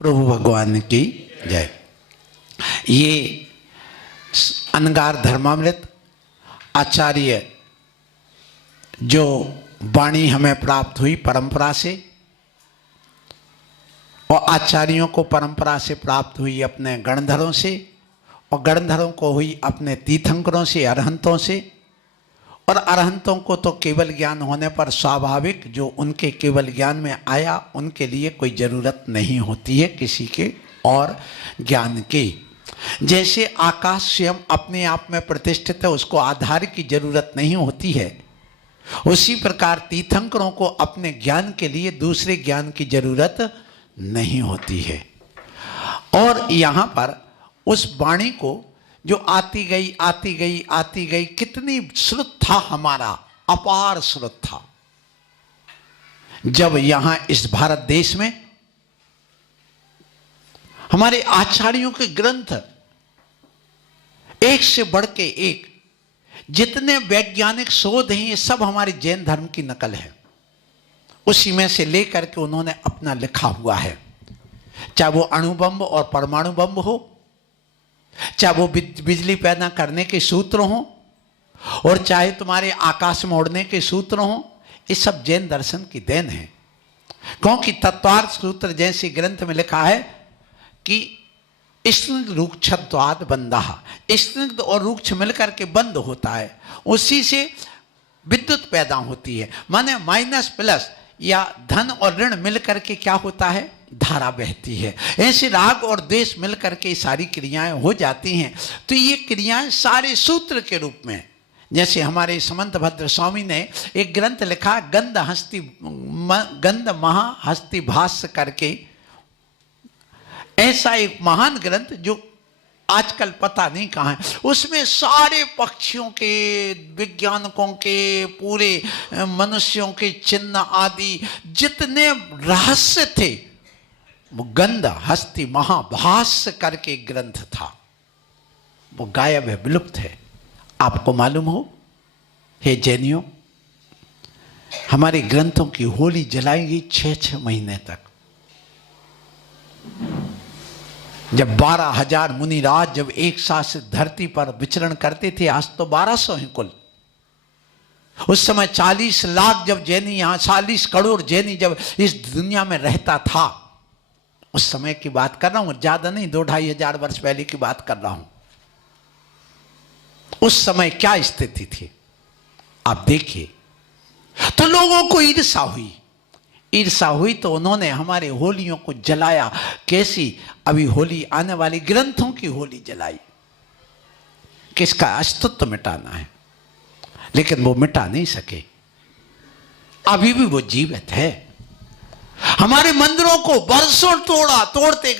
प्रभु भगवान की जय। ये अनगार धर्मामृत आचार्य जो वाणी हमें प्राप्त हुई परंपरा से, और आचार्यों को परंपरा से प्राप्त हुई अपने गणधरों से, और गणधरों को हुई अपने तीर्थंकरों से, अरहंतों से, और अरहंतों को तो केवल ज्ञान होने पर स्वाभाविक जो उनके केवल ज्ञान में आया उनके लिए कोई ज़रूरत नहीं होती है किसी के और ज्ञान की। जैसे आकाश स्वयं अपने आप में प्रतिष्ठित है, उसको आधार की जरूरत नहीं होती है, उसी प्रकार तीर्थंकरों को अपने ज्ञान के लिए दूसरे ज्ञान की जरूरत नहीं होती है। और यहाँ पर उस वाणी को जो आती गई आती गई आती गई, कितनी श्रुत था, हमारा अपार श्रुत था। जब यहां इस भारत देश में हमारे आचार्यों के ग्रंथ एक से बढ़ के एक, जितने वैज्ञानिक शोध हैं ये सब हमारे जैन धर्म की नकल है, उसी में से लेकर के उन्होंने अपना लिखा हुआ है। चाहे वो अणु बम और परमाणु बम हो, चाहे वो बिजली पैदा करने के सूत्र हों, और चाहे तुम्हारे आकाश में उड़ने के सूत्र हों, ये सब जैन दर्शन की देन है। क्योंकि तत्वार्थ सूत्र जैसे ग्रंथ में लिखा है कि स्निग्ध रूक्षत्वाद बंधा, स्निग्ध और रूक्ष मिलकर के बंद होता है, उसी से विद्युत पैदा होती है। माने माइनस प्लस या धन और ऋण मिलकर के क्या होता है, धारा बहती है। ऐसे राग और द्वेष मिलकर के सारी क्रियाएं हो जाती हैं। तो ये क्रियाएं सारे सूत्र के रूप में, जैसे हमारे समंत भद्र स्वामी ने एक ग्रंथ लिखा गंध महाहस्ति भाष्य करके, ऐसा एक महान ग्रंथ जो आजकल पता नहीं कहाँ है। उसमें सारे पक्षियों के, वैज्ञानिकों के, पूरे मनुष्यों के चिन्ह आदि जितने रहस्य थे, वो गंध हस्ति महाभाष्य करके ग्रंथ था। वो गायब है, विलुप्त है। आपको मालूम हो हे जैनियों, हमारे ग्रंथों की होली जलाई गई 6-6 महीने तक। जब 12,000 मुनिराज जब एक साथ से धरती पर विचरण करते थे, आज तो 1200 हैं कुल। उस समय 40 लाख जब जैनी, यहां 40 करोड़ जैनी जब इस दुनिया में रहता था, उस समय की बात कर रहा हूं, ज्यादा नहीं, 2-2.5 हजार वर्ष पहले की बात कर रहा हूं। उस समय क्या स्थिति थी आप देखिए। तो लोगों को ईर्षा हुई, ईर्षा हुई तो उन्होंने हमारे होलियों को जलाया। कैसी, अभी होली आने वाली, ग्रंथों की होली जलाई। किसका अस्तित्व मिटाना है, लेकिन वो मिटा नहीं सके, अभी भी वो जीवित है। हमारे मंदिरों को बरसों तोड़ा, तोड़ते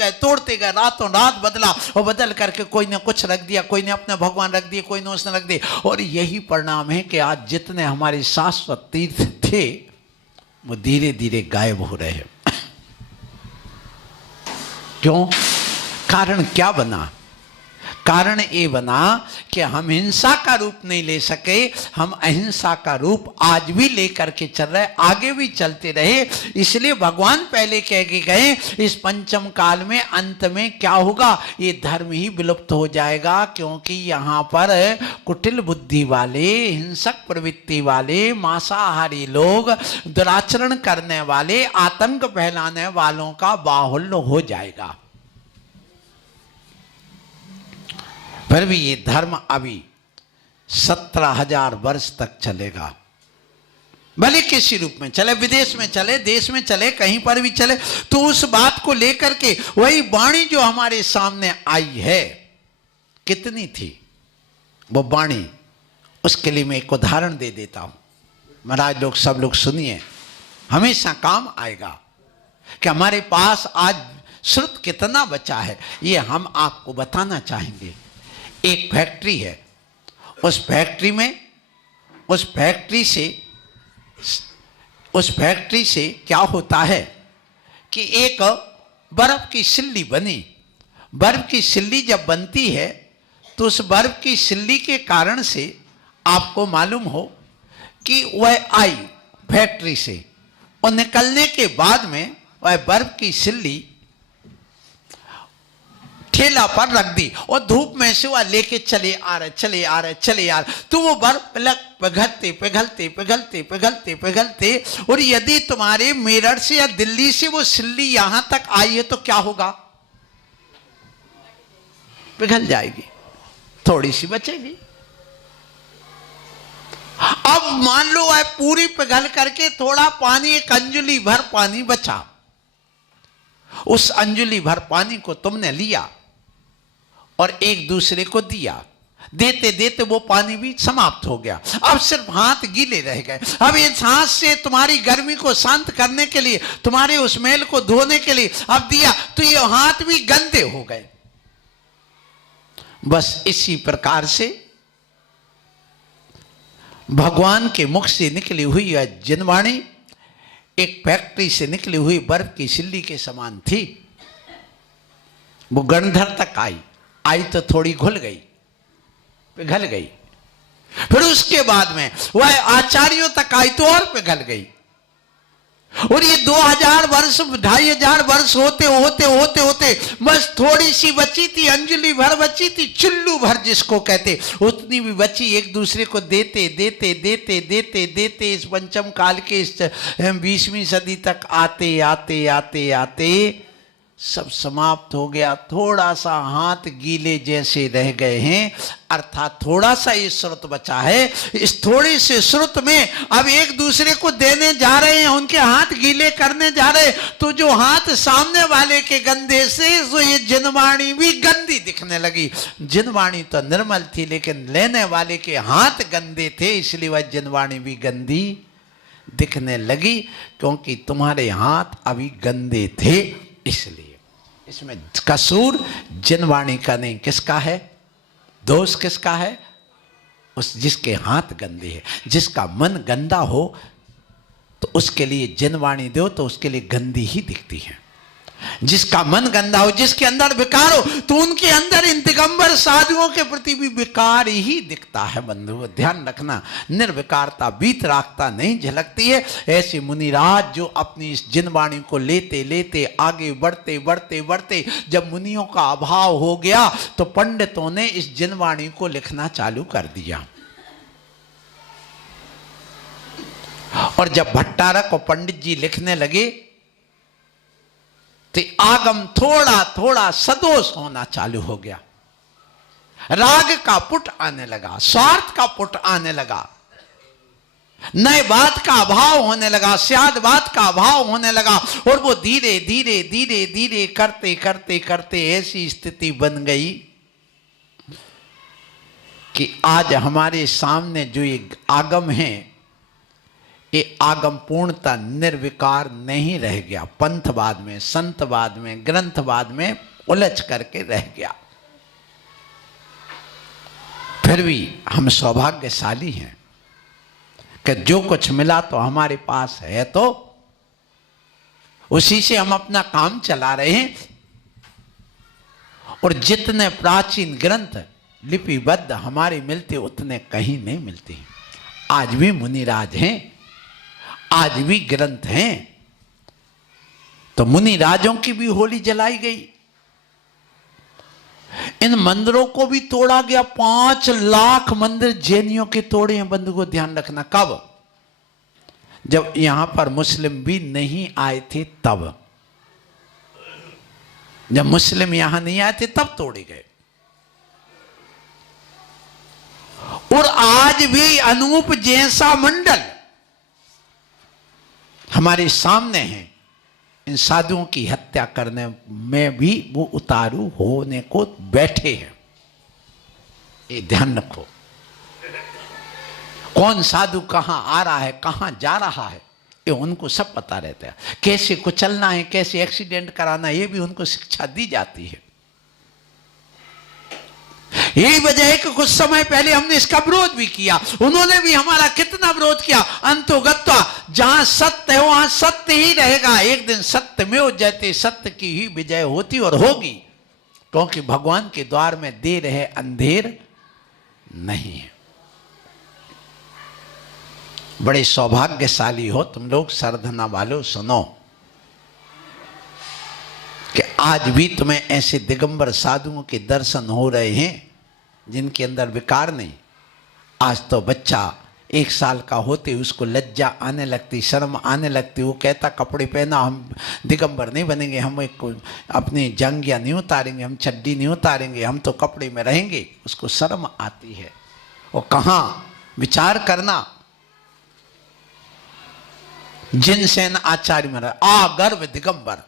गए, रातों रात बदला, और बदल करके कोई ने कुछ रख दिया, कोई ने अपने भगवान रख दिए, कोई ने उसने रख दिए। और यही परिणाम है कि आज जितने हमारे शाश्वत तीर्थ थे वो धीरे धीरे गायब हो रहे हैं। क्यों? कारण क्या बना? कारण ये बना कि हम हिंसा का रूप नहीं ले सके, हम अहिंसा का रूप आज भी लेकर के चल रहे, आगे भी चलते रहे। इसलिए भगवान पहले कह के गए, इस पंचम काल में अंत में क्या होगा, ये धर्म ही विलुप्त हो जाएगा। क्योंकि यहाँ पर कुटिल बुद्धि वाले, हिंसक प्रवृत्ति वाले, मांसाहारी लोग, दुराचरण करने वाले, आतंक फैलाने वालों का बाहुल्य हो जाएगा। फिर भी ये धर्म अभी 17,000 वर्ष तक चलेगा। भले किसी रूप में चले, विदेश में चले, देश में चले, कहीं पर भी चले, तो उस बात को लेकर के वही वाणी जो हमारे सामने आई है, कितनी थी वो वाणी, उसके लिए मैं एक उदाहरण दे देता हूं। महाराज लोग, सब लोग सुनिए, हमेशा काम आएगा कि हमारे पास आज श्रुत कितना बचा है, ये हम आपको बताना चाहेंगे। एक फैक्ट्री है, उस फैक्ट्री से क्या होता है कि एक बर्फ की सिल्ली बनी। बर्फ की सिल्ली जब बनती है तो उस बर्फ की सिल्ली के कारण से आपको मालूम हो कि वह आई फैक्ट्री से, और निकलने के बाद में वह बर्फ की सिल्ली ठेला पर रख दी और धूप में से वह लेके चले आ रहे। तो वो बर्फ पिघलते पिघलते पिघलते पिघलते पिघलते, और यदि तुम्हारे मेरठ से या दिल्ली से वो सिल्ली यहां तक आई है तो क्या होगा? पिघल जाएगी, थोड़ी सी बचेगी। अब मान लो वह पूरी पिघल करके थोड़ा पानी, एक अंजुली भर पानी बचा, उस अंजुली भर पानी को तुमने लिया और एक दूसरे को दिया। देते देते वो पानी भी समाप्त हो गया। अब सिर्फ हाथ गीले रह गए। अब इस हाथ से तुम्हारी गर्मी को शांत करने के लिए, तुम्हारे उस मैल को धोने के लिए अब दिया, तो ये हाथ भी गंदे हो गए। बस इसी प्रकार से भगवान के मुख से निकली हुई यह जिनवाणी एक फैक्ट्री से निकली हुई बर्फ की सिल्ली के समान थी। वो गणधर तक आई तो थोड़ी घुल गई, पिघल गई। फिर उसके बाद में वह आचार्यों तक आई तो और पिघल गई। और ये 2000 वर्ष 2500 वर्ष होते होते होते होते बस थोड़ी सी बची थी, अंजलि भर बची थी, चुल्लू भर जिसको कहते, उतनी भी बची। एक दूसरे को देते देते देते देते देते इस पंचम काल के इस 20वीं सदी तक आते आते आते आते सब समाप्त हो गया। थोड़ा सा हाथ गीले जैसे रह गए हैं, अर्थात थोड़ा सा ये स्रोत बचा है। इस थोड़े से स्रोत में अब एक दूसरे को देने जा रहे हैं, उनके हाथ गीले करने जा रहे हैं। तो जो हाथ सामने वाले के गंदे से, तो ये जिनवाणी भी गंदी दिखने लगी। जिनवाणी तो निर्मल थी, लेकिन लेने वाले के हाथ गंदे थे, इसलिए वह जिनवाणी भी गंदी दिखने लगी, क्योंकि तुम्हारे हाथ अभी गंदे थे। इसलिए इसमें कसूर जिनवाणी का नहीं, किसका है? दोष किसका है? उस जिसके हाथ गंदे हैं। जिसका मन गंदा हो तो उसके लिए जिनवाणी दो तो उसके लिए गंदी ही दिखती है। जिसका मन गंदा हो, जिसके अंदर विकार हो, तो उनके अंदर इन दिगंबर साधुओं के प्रति भी विकार ही दिखता है। बंधुओं ध्यान रखना, निर्विकारता वीतरागता नहीं झलकती है। ऐसे मुनिराज जो अपनी इस जिनवाणी को लेते लेते आगे बढ़ते बढ़ते बढ़ते जब मुनियों का अभाव हो गया तो पंडितों ने इस जिनवाणी को लिखना चालू कर दिया। और जब भट्टारक और पंडित जी लिखने लगे तो आगम थोड़ा थोड़ा सदोष होना चालू हो गया। राग का पुट आने लगा, स्वार्थ का पुट आने लगा, नए बात का अभाव होने लगा, स्याद बात का अभाव होने लगा। और वो धीरे धीरे धीरे धीरे करते करते करते ऐसी स्थिति बन गई कि आज हमारे सामने जो ये आगम है, ये आगम पूर्णता निर्विकार नहीं रह गया। पंथवाद में, संतवाद में, ग्रंथवाद में उलझ करके रह गया। फिर भी हम सौभाग्यशाली हैं कि जो कुछ मिला तो हमारे पास है, तो उसी से हम अपना काम चला रहे हैं। और जितने प्राचीन ग्रंथ लिपिबद्ध हमारे मिलते उतने कहीं नहीं मिलते। आज भी मुनिराज हैं, आज भी ग्रंथ हैं। तो मुनि राजों की भी होली जलाई गई। इन मंदिरों को भी तोड़ा गया। 5 लाख मंदिर जैनियों के तोड़े हैं। बंधु को ध्यान रखना, कब? जब यहां पर मुस्लिम भी नहीं आए थे तब। जब मुस्लिम यहां नहीं आए थे तब तोड़े गए। और आज भी अनूप जैसा मंडल हमारे सामने हैं। इन साधुओं की हत्या करने में भी वो उतारू होने को बैठे हैं। ये ध्यान रखो। कौन साधु कहां आ रहा है, कहां जा रहा है, ये उनको सब पता रहता है। कैसे कुचलना है, कैसे एक्सीडेंट कराना है, ये भी उनको शिक्षा दी जाती है। यही वजह है कि कुछ समय पहले हमने इसका विरोध भी किया, उन्होंने भी हमारा कितना विरोध किया। अंतोगत्वा जहां सत्य है वहां सत्य ही रहेगा। एक दिन सत्य में हो जाते, सत्य की ही विजय होती और होगी, क्योंकि भगवान के द्वार में देर है, अंधेर नहीं है। बड़े सौभाग्यशाली हो तुम लोग, सरधना वालों, सुनो कि आज भी तुम्हें ऐसे दिगंबर साधुओं के दर्शन हो रहे हैं जिनके अंदर विकार नहीं। आज तो बच्चा 1 साल का होते उसको लज्जा आने लगती, शर्म आने लगती, वो कहता कपड़े पहना, हम दिगंबर नहीं बनेंगे, हम एक अपनी जंगियाँ नहीं उतारेंगे, हम चड्डी नहीं उतारेंगे, हम तो कपड़े में रहेंगे। उसको शर्म आती है। और कहाँ विचार करना, जिनसेन आचार्य महाराज गर्भ दिगंबर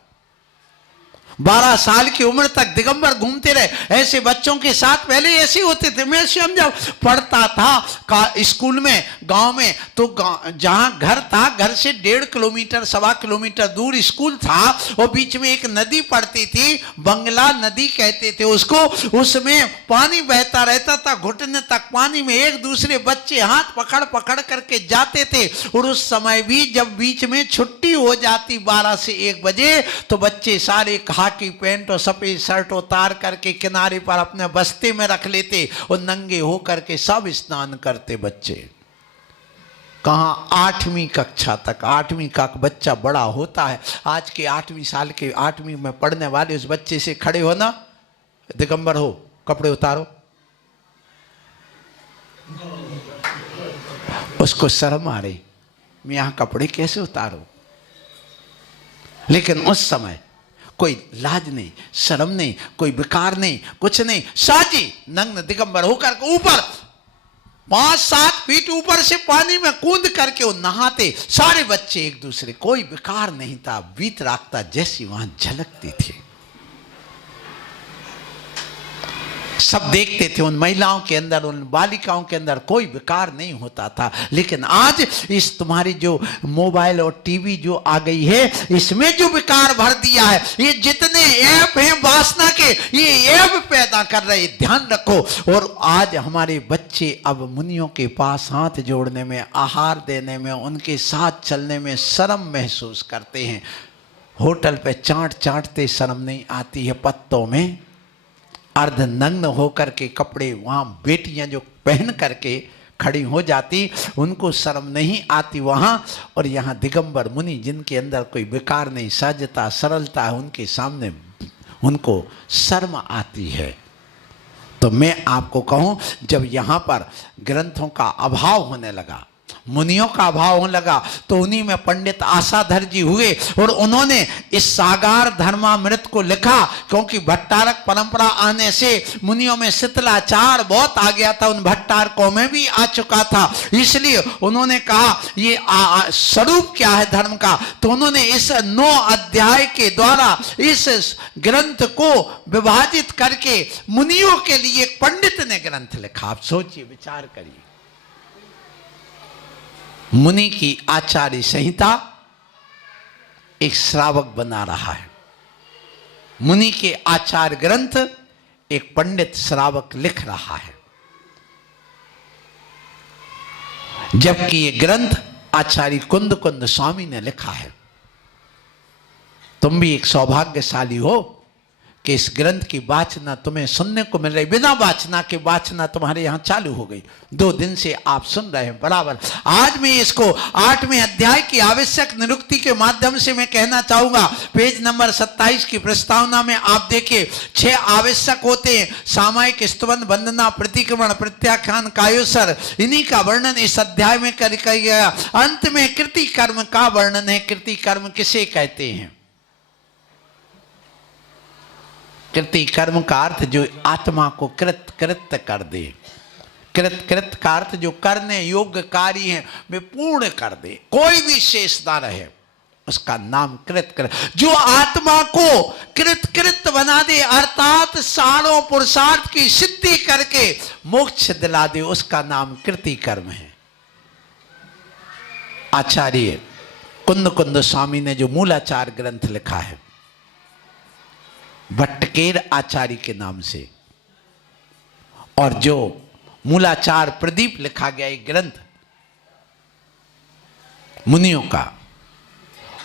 12 साल की उम्र तक दिगंबर घूमते रहे। ऐसे बच्चों के साथ पहले ऐसे होते थे। मैं समझा पढ़ता था स्कूल में, गांव में, तो जहां घर था, घर से 1.5 किलोमीटर 1.25 किलोमीटर दूर स्कूल था और बीच में एक नदी पड़ती थी, बंगला नदी कहते थे उसको। उसमें पानी बहता रहता था घुटने तक पानी में। एक दूसरे बच्चे हाथ पकड़ पकड़ करके जाते थे। और उस समय भी जब बीच में छुट्टी हो जाती 12 से 1 बजे, तो बच्चे सारे की पैंट और सफेद शर्ट उतार करके किनारे पर अपने बस्ते में रख लेते और नंगे हो करके सब स्नान करते बच्चे। कहां 8वीं कक्षा तक, 8वीं का बच्चा बड़ा होता है। आज के 8वीं साल के 8वीं में पढ़ने वाले उस बच्चे से खड़े हो ना, दिगंबर हो, कपड़े उतारो, उसको शर्म आ रही, मैं यहां कपड़े कैसे उतारो। लेकिन उस समय कोई लाज नहीं, शर्म नहीं, कोई विकार नहीं, कुछ नहीं। साजी नग्न दिगंबर होकर ऊपर 5-7 फीट ऊपर से पानी में कूद करके वो नहाते सारे बच्चे एक दूसरे। कोई विकार नहीं था, वीतरागता जैसी वहां झलकती थी। सब देखते थे उन महिलाओं के अंदर, उन बालिकाओं के अंदर कोई विकार नहीं होता था। लेकिन आज इस तुम्हारी जो मोबाइल और टीवी जो आ गई है, इसमें जो विकार भर दिया है, ये जितने ऐप हैं वासना के, ये ऐप पैदा कर रहे, ध्यान रखो। और आज हमारे बच्चे अब मुनियों के पास हाथ जोड़ने में, आहार देने में, उनके साथ चलने में शर्म महसूस करते हैं। होटल पे चाटते शर्म नहीं आती है। पत्तों में अर्ध नग्न होकर के कपड़े वहां बेटियां जो पहन करके खड़ी हो जाती, उनको शर्म नहीं आती वहां। और यहाँ दिगंबर मुनि जिनके अंदर कोई विकार नहीं, सहजता सरलता है, उनके सामने उनको शर्म आती है। तो मैं आपको कहूं, जब यहाँ पर ग्रंथों का अभाव होने लगा, मुनियों का अभाव होने लगा, तो उन्हीं में पंडित आशाधर जी हुए और उन्होंने इस सागार धर्मामृत को लिखा। क्योंकि भट्टारक परंपरा आने से मुनियों में शिथिलाचार बहुत आ गया था, उन भट्टारकों में भी आ चुका था। इसलिए उन्होंने कहा ये स्वरूप क्या है धर्म का, तो उन्होंने इस 9 अध्याय के द्वारा इस ग्रंथ को विभाजित करके मुनियों के लिए एक पंडित ने ग्रंथ लिखा। आप सोचिए, विचार करिए, मुनि की आचार्य संहिता एक श्रावक बना रहा है। मुनि के आचार्य ग्रंथ एक पंडित श्रावक लिख रहा है। जबकि ये ग्रंथ आचार्य कुंद स्वामी ने लिखा है। तुम भी एक सौभाग्यशाली हो कि इस ग्रंथ की वाचना तुम्हें सुनने को मिल रही। बिना वाचना के वाचना तुम्हारे यहां चालू हो गई। 2 दिन से आप सुन रहे हैं बराबर। आज मैं इसको 8वें अध्याय की आवश्यक निरुक्ति के माध्यम से मैं कहना चाहूंगा। पेज नंबर 27 की प्रस्तावना में आप देखिए, 6 आवश्यक होते हैं: सामायिक, स्तुवन, वंदना, प्रतिक्रमण, प्रत्याख्यान, कायोसर। इन्हीं का वर्णन इस अध्याय में कर गया। अंत में कृति कर्म का वर्णन है। कृति कर्म किसे कहते हैं? कृति कर्म का अर्थ जो आत्मा को कृत कर दे। कृत का अर्थ जो करने योग्य कार्य है वे पूर्ण कर दे, कोई भी शेष ना रहे, उसका नाम कृत। जो आत्मा को कृत बना दे, अर्थात सारों पुरुषार्थ की सिद्धि करके मोक्ष दिला दे, उसका नाम कृति कर्म है। आचार्य कुंद स्वामी ने जो मूलाचार ग्रंथ लिखा है, भट्टकेर आचार्य के नाम से, और जो मूलाचार प्रदीप लिखा गया एक ग्रंथ मुनियों का,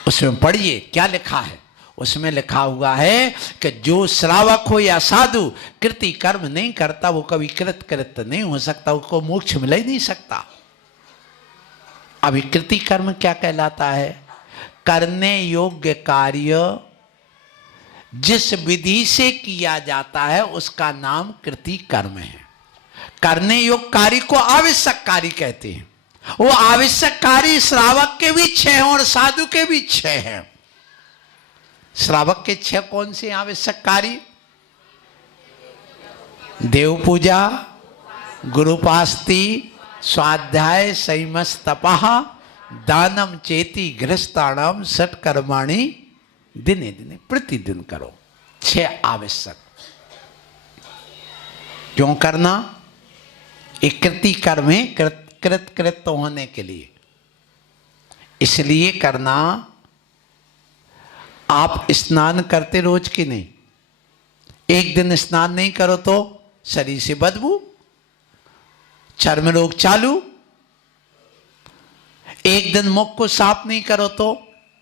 उसमें पढ़िए क्या लिखा है। उसमें लिखा हुआ है कि जो श्रावक हो या साधु कृति कर्म नहीं करता, वो कभी कृत नहीं हो सकता, उसको मोक्ष मिल ही नहीं सकता। अभी कृति कर्म क्या कहलाता है? करने योग्य कार्य जिस विधि से किया जाता है उसका नाम कृति कर्म है। करने योग्य कार्य को आवश्यक कार्य कहते हैं। वो आवश्यक कार्य श्रावक के भी 6 हैं और साधु के भी 6 हैं। श्रावक के 6 कौन से आवश्यक कार्य? देव पूजा, गुरुपास्ति, स्वाध्याय, संयमस, तपः, दानम चेति गृहस्थाणाम षट्कर्माणि दिने दिने प्रतिदिन करो। 6 आवश्यक। क्यों करना? एक कृति कर्म है, कृत होने के लिए, इसलिए करना। आप स्नान करते रोज की नहीं? एक दिन स्नान नहीं करो तो शरीर से बदबू, चर्म रोग चालू। एक दिन मुख को साफ नहीं करो तो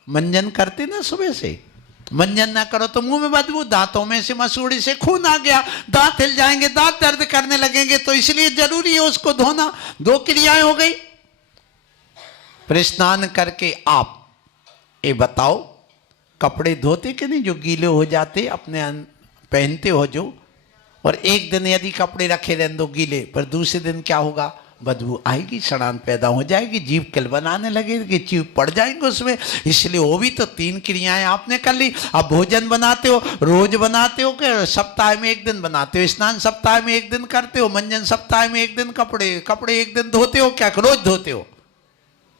मंजन करते ना, सुबह से मंजन ना करो तो मुंह में बदबू, दांतों में से मसूड़ी से खून आ गया, दांत हिल जाएंगे, दांत दर्द करने लगेंगे, तो इसलिए जरूरी है उसको धोना। 2 क्रियाएं हो गई। फिर स्नान करके आप ये बताओ, कपड़े धोते कि नहीं जो गीले हो जाते, अपने पहनते हो जो, और एक दिन यदि कपड़े रखे रहने दो गीले, पर दूसरे दिन क्या होगा? बदबू आएगी, सड़ान पैदा हो जाएगी, जीभ किल बनाने लगेगी, जीभ पड़ जाएंगे उसमें। इसलिए वो भी तो 3 क्रियाएं आपने कर ली। अब भोजन बनाते हो, रोज बनाते हो कि सप्ताह में 1 दिन बनाते हो? स्नान सप्ताह में 1 दिन करते हो, मंजन सप्ताह में 1 दिन, कपड़े 1 दिन धोते हो, क्या रोज धोते हो?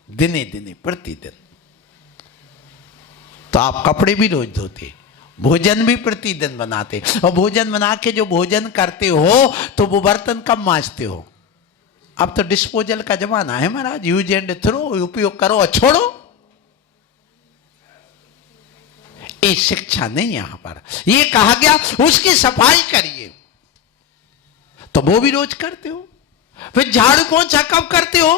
दिने दिने प्रतिदिन। तो आप कपड़े भी रोज धोते, भोजन भी प्रतिदिन बनाते, और भोजन बना के जो भोजन करते हो तो वो बर्तन कब मांजते हो? अब तो डिस्पोजल का जमाना है महाराज, यूज एंड थ्रो, उपयोग करो और छोड़ो। ये शिक्षा नहीं यहां पर। ये कहा गया उसकी सफाई करिए, तो वो भी रोज करते हो। फिर झाड़ू पोंछा कब करते हो?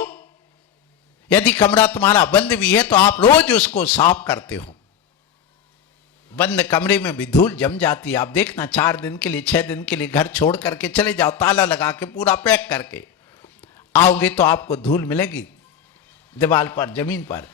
यदि कमरा तुम्हारा बंद भी है तो आप रोज उसको साफ करते हो। बंद कमरे में भी धूल जम जाती है। आप देखना, 4 दिन के लिए 6 दिन के लिए घर छोड़ करके चले जाओ, ताला लगा के पूरा पैक करके आओगे तो आपको धूल मिलेगी दीवार पर, जमीन पर।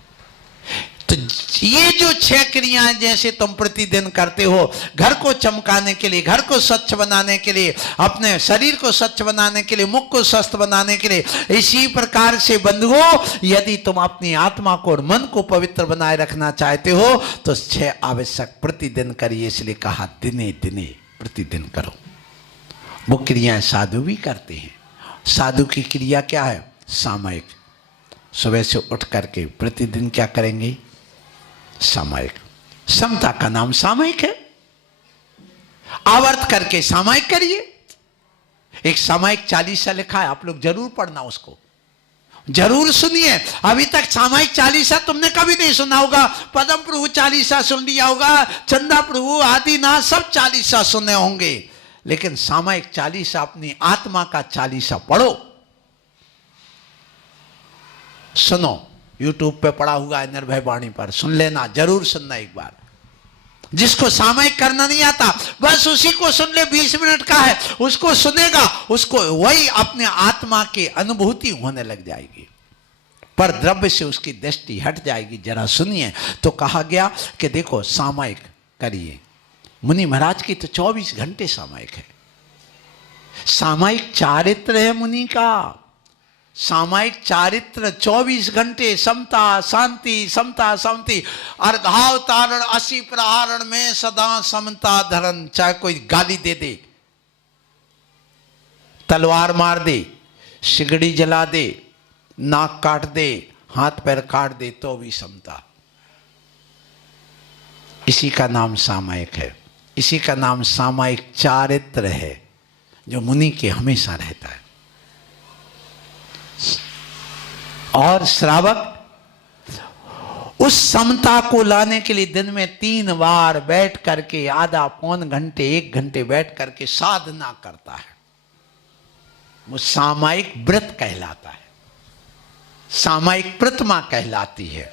तो ये जो 6 क्रियाएं जैसे तुम प्रतिदिन करते हो, घर को चमकाने के लिए, घर को स्वच्छ बनाने के लिए, अपने शरीर को स्वच्छ बनाने के लिए, मुख को स्वस्थ बनाने के लिए, इसी प्रकार से बंधुओं यदि तुम अपनी आत्मा को और मन को पवित्र बनाए रखना चाहते हो तो 6 आवश्यक प्रतिदिन करिए। इसलिए कहा दिने दिने प्रतिदिन करो। वो क्रियाएं साधु भी करते हैं। साधु की क्रिया क्या है? सामयिक। सुबह से उठ करके प्रतिदिन क्या करेंगे? सामयिक। समता का नाम सामयिक है। आवर्त करके सामयिक करिए। एक सामयिक 40 लिखा है, आप लोग जरूर पढ़ना, उसको जरूर सुनिए। अभी तक सामयिक 40 तुमने कभी नहीं सुना होगा। पद्म प्रभु 40 सुन लिया होगा, चंदा प्रभु, आदिनाथ सब 40 सुने होंगे, लेकिन सामयिक 40 अपनी आत्मा का 40 पढ़ो, सुनो। यूट्यूब पे पड़ा हुआ है निर्भय वाणी पर, सुन लेना, जरूर सुनना एक बार। जिसको सामयिक करना नहीं आता बस उसी को सुन ले, 20 मिनट का है, उसको सुनेगा, उसको वही अपने आत्मा की अनुभूति होने लग जाएगी, पर द्रव्य से उसकी दृष्टि हट जाएगी। जरा सुनिए। तो कहा गया कि देखो सामयिक करिए। मुनि महाराज की तो 24 घंटे सामयिक है। सामयिक चारित्र है मुनि का। सामयिक चारित्र 24 घंटे, समता शांति, समता शांति, अर्घावतारण 80 प्रहारण में सदा समता धरण। चाहे कोई गाली दे दे, तलवार मार दे, सिगड़ी जला दे, नाक काट दे, हाथ पैर काट दे, तो भी समता। इसी का नाम सामयिक है। इसी का नाम सामयिक चारित्र है, जो मुनि के हमेशा रहता है। और श्रावक उस समता को लाने के लिए दिन में 3 बार बैठ करके आधा पौन घंटे 1 घंटे बैठ करके साधना करता है। वो सामयिक व्रत कहलाता है, सामयिक प्रतिमा कहलाती है।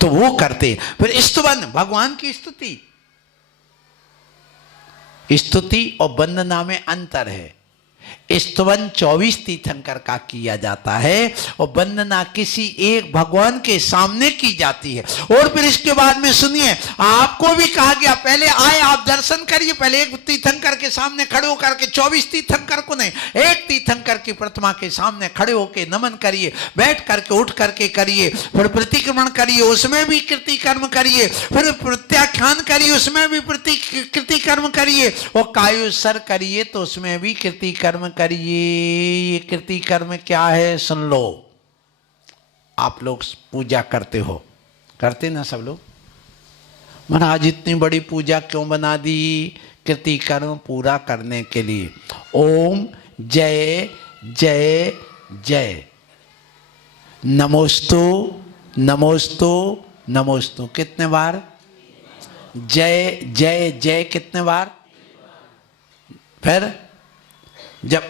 तो वो करते। फिर स्तुवन, भगवान की स्तुति। स्तुति और वंदना में अंतर है। स्तवन 24 तीर्थंकर का किया जाता है और वंदना किसी एक भगवान के सामने की जाती है। और फिर इसके बाद में सुनिए, आपको भी कहा गया पहले आए आप दर्शन करिए, पहले एक तीर्थंकर के सामने खड़े होकर के, 24 तीर्थंकर को नहीं, एक तीर्थंकर की प्रतिमा के सामने खड़े होकर नमन करिए, बैठ करके उठ करके करिए, फिर प्रतिक्रमण करिए, उसमें भी कृति कर्म करिए, फिर प्रत्याख्यान करिए, उसमें भी कृति कर्म करिए, और कायोसर करिए तो उसमें भी कृति कर्म करिए। ये कृति कर्म क्या है सुन लो। आप लोग पूजा करते हो, करते ना सब लोग? महाराज इतनी बड़ी पूजा क्यों बना दी? कृति कर्म पूरा करने के लिए। ओम जय जय जय, नमोस्तु नमोस्तु नमोस्तु कितने बार? जय जय जय कितने बार? फिर जब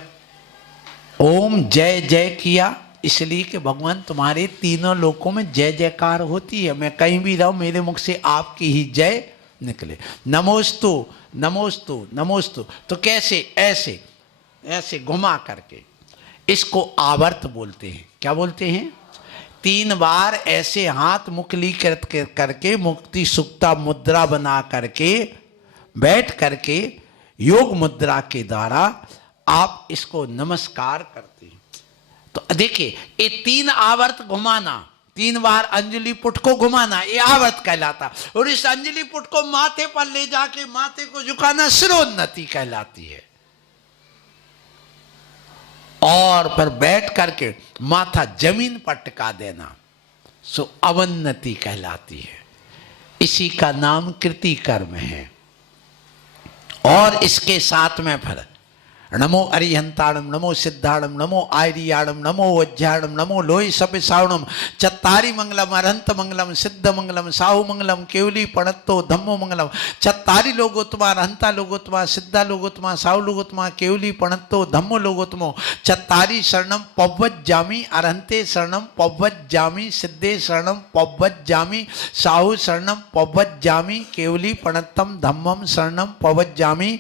ओम जय जय किया, इसलिए कि भगवान तुम्हारे तीनों लोकों में जय जयकार होती है। मैं कहीं भी रहूं मेरे मुख से आपकी ही जय निकले। नमोस्तु नमोस्तु नमोस्तु, तो कैसे? ऐसे ऐसे घुमा करके, इसको आवर्त बोलते हैं। क्या बोलते हैं? 3 बार ऐसे हाथ मुखलीकृत करके मुक्ति सुक्ता मुद्रा बना करके बैठ करके योग मुद्रा के द्वारा आप इसको नमस्कार करते हैं। तो देखिए, ये 3 आवर्त घुमाना, 3 बार अंजलि पुट को घुमाना, ये आवर्त कहलाता। और इस अंजलि पुट को माथे पर ले जाके माथे को झुकाना शिरोन्नति कहलाती है। और पर बैठ करके माथा जमीन पर टिका देना सो अवन्नति कहलाती है। इसी का नाम कृति कर्म है। और इसके साथ में फिर नमो अरिहंताणम, नमो सिद्धाणम, नमो आयरियाणम, नमो वज्राणम, नमो लोहि सपिसावणम, चत्तारी मंगलम, अरहंत मंगलम, सिद्ध मंगलम, साहु मंगलम, केवली पणत्तो धम्मो मंगलम। चत्तारी लोगोत्तमा, अरहंता लोगोत्तमा, सिद्धा लोगोत्तमा, साहु लोगोत्तमा, केवली पणत्तो धम्मो लोगोत्तमो। चत्तारी शरणम पव्वज्जामि, अरहंते शरणम पव्वज्जामि, सिद्धे शरणम पव्वज्जामि, साहु शरणम पव्वज्जामि, केवली पणत्तम धम्मम शरणम पव्वज्जामि।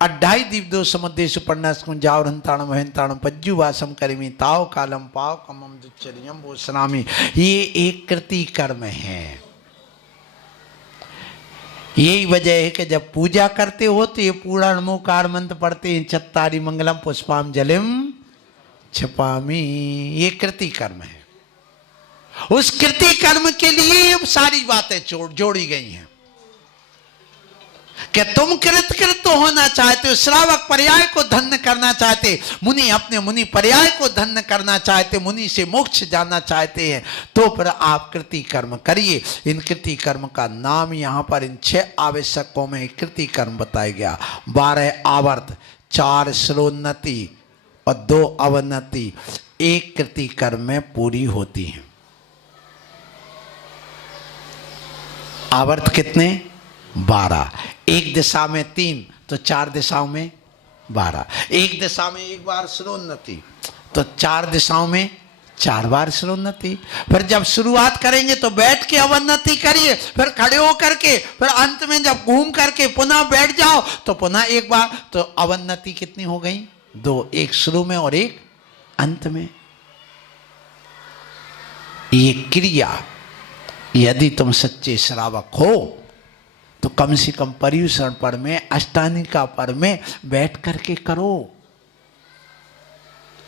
28 दीपदो समुद्रे सुपर्णस्कुंजावरंताणम वहंताणम पज्जुवासम करिमी ताव कालम पाव कमम दुच्चरियम वो सनामी। ये एक कृति कर्म है। यही वजह है कि जब पूजा करते हो तो ये पूरा नमोकार मंत्र पढ़ते हैं, चत्तारी मंगलम पुष्पाम जलिम छिपामी। ये कृति कर्म है। उस कृति कर्म के लिए सारी बातें जोड़ी गई हैं कि तुम कृत होना चाहते हो, श्रावक पर्याय को धन्य करना चाहते, मुनि अपने मुनि पर्याय को धन्य करना चाहते, मुनि से मोक्ष जानना चाहते हैं, तो फिर आप कृति कर्म करिए। इन कृति कर्म का नाम यहाँ पर इन 6 आवश्यकों में कृति कर्म बताया गया। 12 आवर्त, 4 श्रोन्नति और 2 अवनति एक कृति कर्म में पूरी होती हैं। आवर्त कितने? 12। एक दिशा में 3 तो 4 दिशाओं में 12। एक दिशा में 1 बार श्रोन्नति तो 4 दिशाओं में 4 बार श्रोन्नति। फिर जब शुरुआत करेंगे तो बैठ के अवन्नति करिए, फिर खड़े होकर के, फिर अंत में जब घूम करके पुनः बैठ जाओ तो पुनः 1 बार। तो अवन्नति कितनी हो गई? 2, एक शुरू में और एक अंत में। ये क्रिया यदि तुम सच्चे श्रावक हो तो कम से कम पर्युषण पर में, अष्टानिका पर में बैठ करके करो,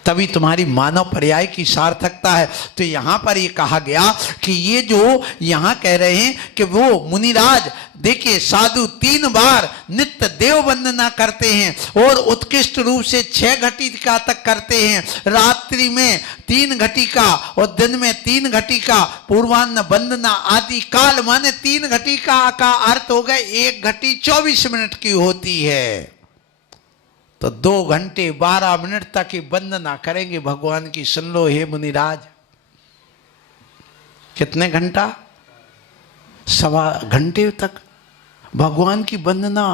तभी तुम्हारी मानव पर्याय की सार्थकता है। तो यहां पर ये कहा गया कि ये जो यहां कह रहे हैं कि वो मुनिराज देखिए साधु 3 बार नित्य देव वंदना करते हैं और उत्कृष्ट रूप से 6 घटिका तक करते हैं। रात्रि में 3 घटिका और दिन में 3 घटिका पूर्वान्न वंदना आदि काल माने 3 घटिका का अर्थ हो गया 1 घटी 24 मिनट की होती है। तो 2 घंटे 12 मिनट तक ही वंदना करेंगे भगवान की। सुन लो हे मुनिराज, कितने घंटा? 1.25 घंटे तक भगवान की वंदना।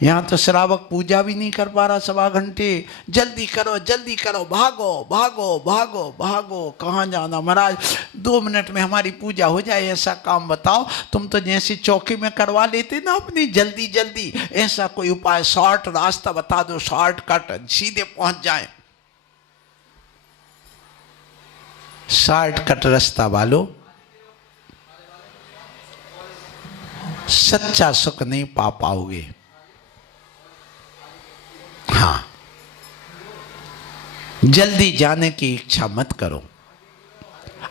यहाँ तो श्रावक पूजा भी नहीं कर पा रहा 1.25 घंटे। जल्दी करो, भागो भागो भागो भागो, कहाँ जाना महाराज, 2 मिनट में हमारी पूजा हो जाए, ऐसा काम बताओ। तुम तो जैसे चौकी में करवा लेते ना अपनी जल्दी जल्दी, ऐसा कोई उपाय, शॉर्ट रास्ता बता दो, शॉर्टकट, सीधे पहुंच जाए। शॉर्टकट रास्ता वालों सच्चा सुख नहीं पा पाओगे। हाँ, जल्दी जाने की इच्छा मत करो,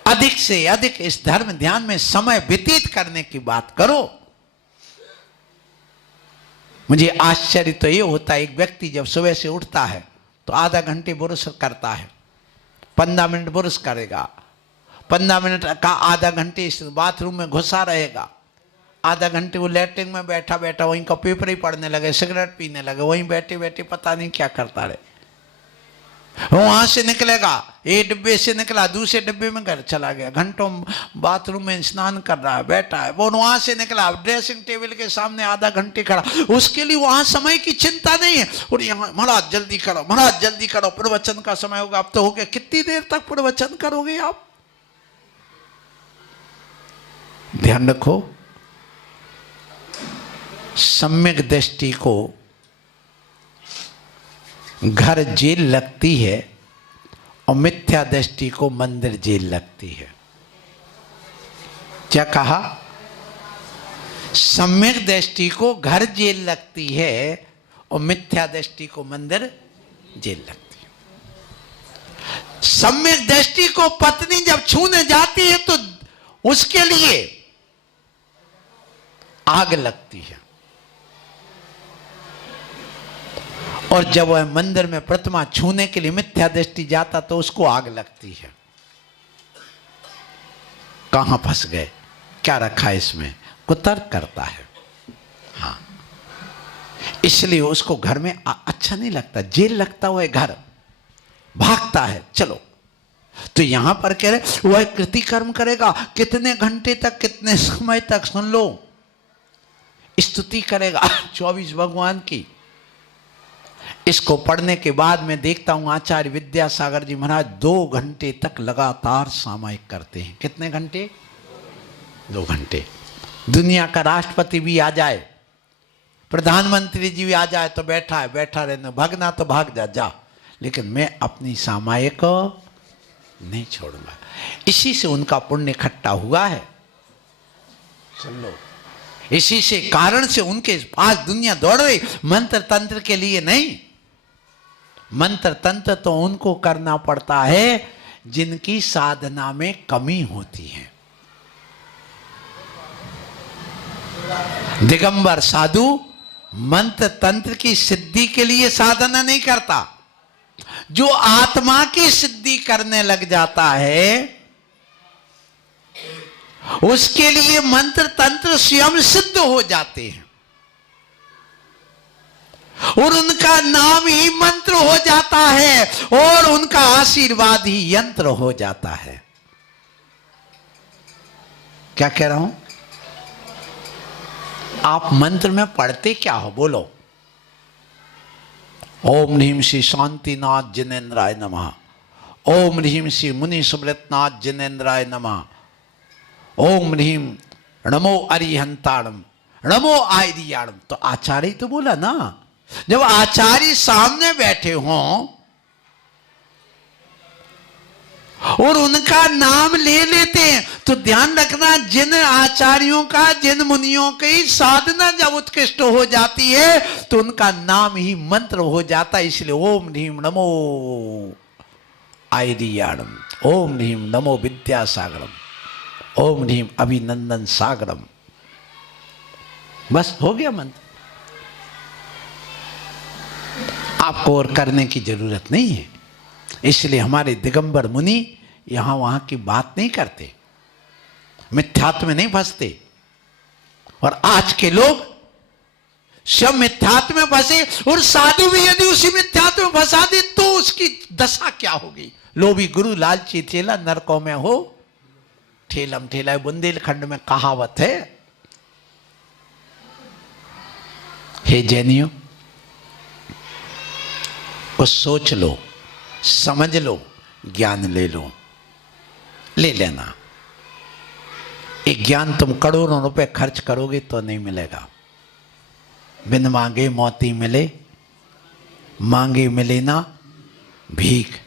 अधिक से अधिक इस धर्म ध्यान में समय व्यतीत करने की बात करो। मुझे आश्चर्य तो ये होता है, एक व्यक्ति जब सुबह से उठता है तो आधा घंटे बुरुश करता है, 15 मिनट बुरुश करेगा, 15 मिनट का आधा घंटे इस बाथरूम में घुसा रहेगा, आधा घंटे वो लैट्रिन में बैठा बैठा वहीं का पेपर ही पढ़ने लगे, सिगरेट पीने लगे, वहीं बैठे बैठे पता नहीं क्या करता रहे। वहां से निकलेगा, एक डिब्बे से निकला, दूसरे डिब्बे में घर चला गया, घंटों बाथरूम में स्नान कर रहा है, बैठा है। वो वहां से निकला, ड्रेसिंग टेबल के सामने आधा घंटे खड़ा, उसके लिए वहां समय की चिंता नहीं है। और यहाँ महाराज जल्दी करो, महाराज जल्दी करो, प्रवचन का समय होगा, अब तो हो गया। कितनी देर तक प्रवचन करोगे आप? ध्यान रखो, सम्यक दृष्टि को घर जेल लगती है और मिथ्या दृष्टि को मंदिर जेल लगती है। क्या कहा? सम्यक दृष्टि को घर जेल लगती है और मिथ्या दृष्टि को मंदिर जेल लगती है। सम्यक दृष्टि को पत्नी जब छूने जाती है तो उसके लिए आग लगती है, और जब वह मंदिर में प्रतिमा छूने के लिए मिथ्या दृष्टि जाता तो उसको आग लगती है। कहां फंस गए? क्या रखा है इसमें? कुतर्क करता है। हाँ, इसलिए उसको घर में अच्छा नहीं लगता, जेल लगता हुआ घर, भागता है। चलो, तो यहां पर कह रहे वह कृति कर्म करेगा, कितने घंटे तक, कितने समय तक, सुन लो, स्तुति करेगा 24 भगवान की। इसको पढ़ने के बाद मैं देखता हूं आचार्य विद्यासागर जी महाराज 2 घंटे तक लगातार सामायिक करते हैं। कितने घंटे? 2 घंटे। दुनिया का राष्ट्रपति भी आ जाए, प्रधानमंत्री जी भी आ जाए तो बैठा है, बैठा रहने, भागना तो भाग जा, लेकिन मैं अपनी सामायिक नहीं छोड़ूंगा। इसी से उनका पुण्य इकट्ठा हुआ है। सुन लो, इसी से कारण से उनके पास दुनिया दौड़ रही, मंत्र तंत्र के लिए नहीं। मंत्र तंत्र तो उनको करना पड़ता है जिनकी साधना में कमी होती है। दिगंबर साधु मंत्र तंत्र की सिद्धि के लिए साधना नहीं करता, जो आत्मा की सिद्धि करने लग जाता है उसके लिए मंत्र तंत्र स्वयं सिद्ध हो जाते हैं और उनका नाम ही मंत्र हो जाता है और उनका आशीर्वाद ही यंत्र हो जाता है। क्या कह रहा हूं? आप मंत्र में पढ़ते क्या हो? बोलो। ओम ह्रीम श्री शांतिनाथ जिनेन्द्राय नमः, ओम ह्रीम श्री मुनि सुब्रतनाथ जिनेन्द्राय नमः, ओम ह्रीम नमो अरिहंताणम, नमो आयरियाणम। तो आचार्य तो बोला ना। जब आचार्य सामने बैठे हों और उनका नाम ले लेते हैं तो ध्यान रखना, जिन आचार्यों का, जिन मुनियों की साधना जब उत्कृष्ट हो जाती है तो उनका नाम ही मंत्र हो जाता है। इसलिए ओम ह्रीम नमो आयरियाणम, ओम ह्रीम नमो विद्यासागरम, ओम ह्रीम अभिनंदन सागरम। बस हो गया मंत्र। आपको और करने की जरूरत नहीं है। इसलिए हमारे दिगंबर मुनि यहां वहां की बात नहीं करते, मिथ्यात्व में नहीं फंसते। और आज के लोग सब मिथ्यात्व में फंसे, और साधु भी यदि उसी मिथ्यात्व में फंसा दे तो उसकी दशा क्या होगी? लोभी गुरु लालची चेला नरकों में हो ठेलम ठेला। बुंदेलखंड में कहावत है, हे जैनियों, कुछ सोच लो, समझ लो, ज्ञान ले लो, ले लेना। एक ज्ञान तुम करोड़ों रुपए खर्च करोगे तो नहीं मिलेगा। बिन मांगे मोती मिले, मांगे मिले ना भीख।